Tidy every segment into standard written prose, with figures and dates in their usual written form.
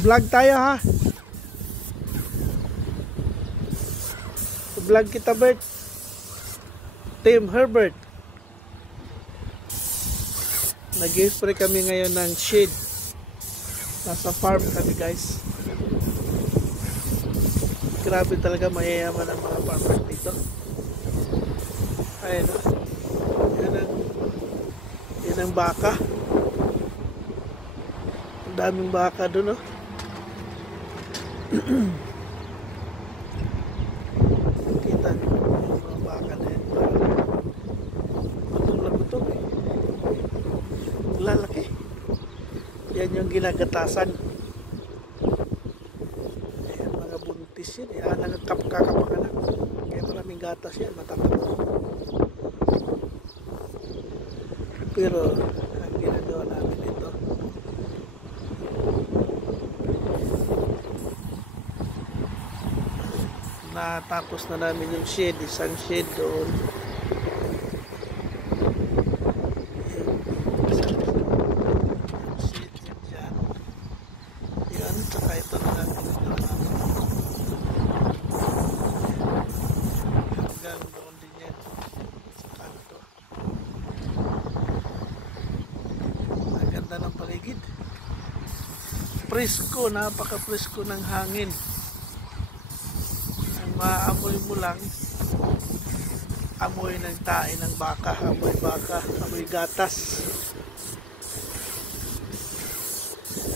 Vlog tayo ha. Vlog kita, Bert. Team Herbert. Nag-spray kami ngayon ng shade. Nasa farm kami, guys. Grabe talaga, mayayaman ang mga farmers dito. Ayun, yan ang baka. Ang daming baka doon, oh. Kita niyo yung mga baka na yan. Butong na butong, eh. Lalaki. Yan yung ginagatasan. Ayan, mga buntis yun, eh. Kakapanganak. Kaya maraming gatas yan, matatapos. Pero ang ginagawa namin ito, natapos na namin yung shed, isang shed doon. Shed yan. Yan, tsaka ito na lang ginagawa namin. Hanggang doon din yan sa kanto. Ang ganda ng paligid. Presko, napaka-presko ng hangin. Maamoy mo lang amoy ng tae ng baka, amoy baka, amoy gatas.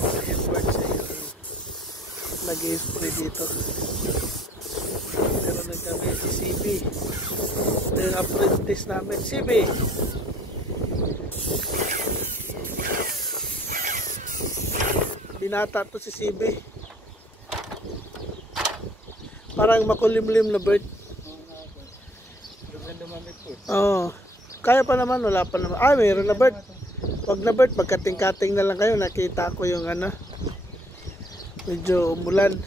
Ayan, birds ay nag-spray dito. Pero nagkami si CB, ito yung apprentice namin. CB, binata to si CB. Parang makulimlim na bird. Oo. Kaya pa naman, wala pa naman. Ah, mayroon na bird. Wag na bird, magkating-kating na lang kayo. Nakita ko yung ano. Medyo umulan.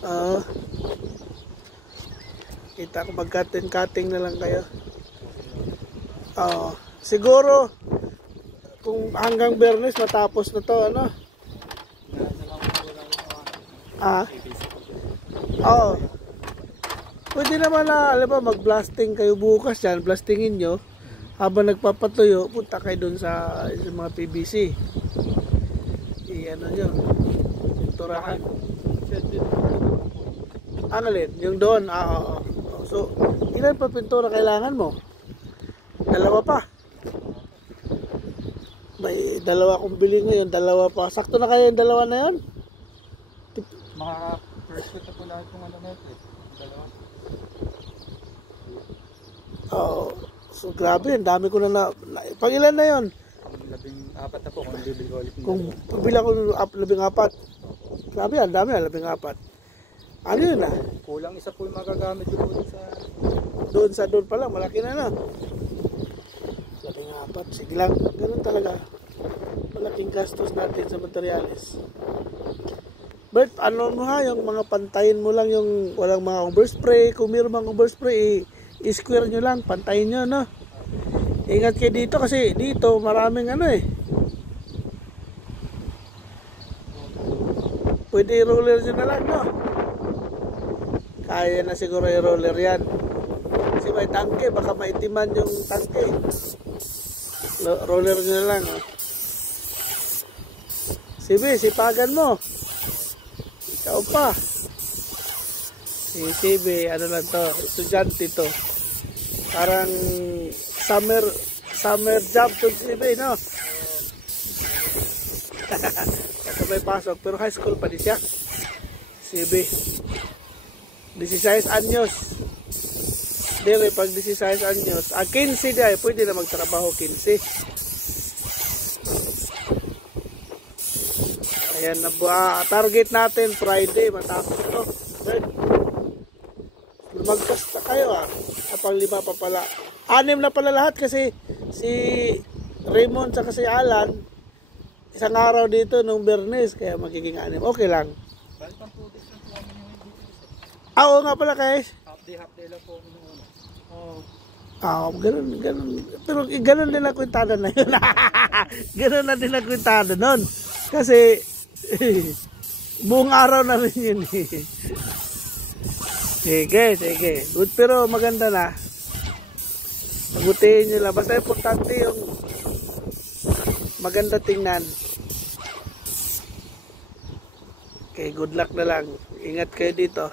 Oo. Kita ko magkating-kating na lang kayo. Oo. Siguro, kung hanggang Biyernes matapos na to, ano? Ah. Oo. Pwede naman na, alam ba, mag-blasting kayo bukas yan. Blastingin nyo. Habang nagpapatuyo, punta kayo dun sa mga PVC. I-ano nyo. Pinturahan. Ano alin? Yung doon. Oo. So, ilan pa pintura kailangan mo? Dalawa pa. May dalawa akong bili ngayon. Dalawa pa. Sakto na kayo yung dalawa na yun? First ko po lahat kung ano na ito eh. Dalawa. Oo. So grabe, ang dami ko na pag ilan na yun? 14 na po kung bibili ko ulit. Kung pabila ko 14. Grabe, ang dami, 14. Ano yun ah? Kulang isa po yung magagamit ko sa... Doon pa lang, malaki na na. 14. Sige lang, ganun talaga. Malaking gastos natin sa materyales. Bert, ano mo ha, yung mga pantayin mo lang yung walang mga overspray. Kung mayroong mga overspray, i-square nyo lang, pantayin nyo, no? Ingat kayo dito kasi dito maraming ano eh. Pwede i-roller nyo na lang, no? Kaya na siguro i-roller yan. Kasi may tangke, baka maitiman yung tangke. Roller nyo na lang. Sige, sipagan mo. Ikaw pa. Si CB, ano lang to, estudyante to. Parang summer job to CB, no? Kasi may pasok, pero high school pa din siya. CB. 16 anyos. Dire, pag 16 anyos, 15 day, pwede na magtrabaho 15. Ayan na target natin Friday matapos to. Lumagkas na kayo ah. Kapag 5 pa pala. 6 na pala lahat kasi si Raymond saka si Alan isang araw dito nung Biyernes kaya magiging 6. Okay lang. Oo nga pala guys. Half day lang po nung una. Ganun. Pero ganun din ang kwentada na yun. Ganun na din ang kwentada nun. Kasi Buong araw namin yun eh. Sige. Good, pero maganda na. Pagutihin nyo lang. Basta importante yung maganda tingnan. Okay, good luck na lang. Ingat kayo dito.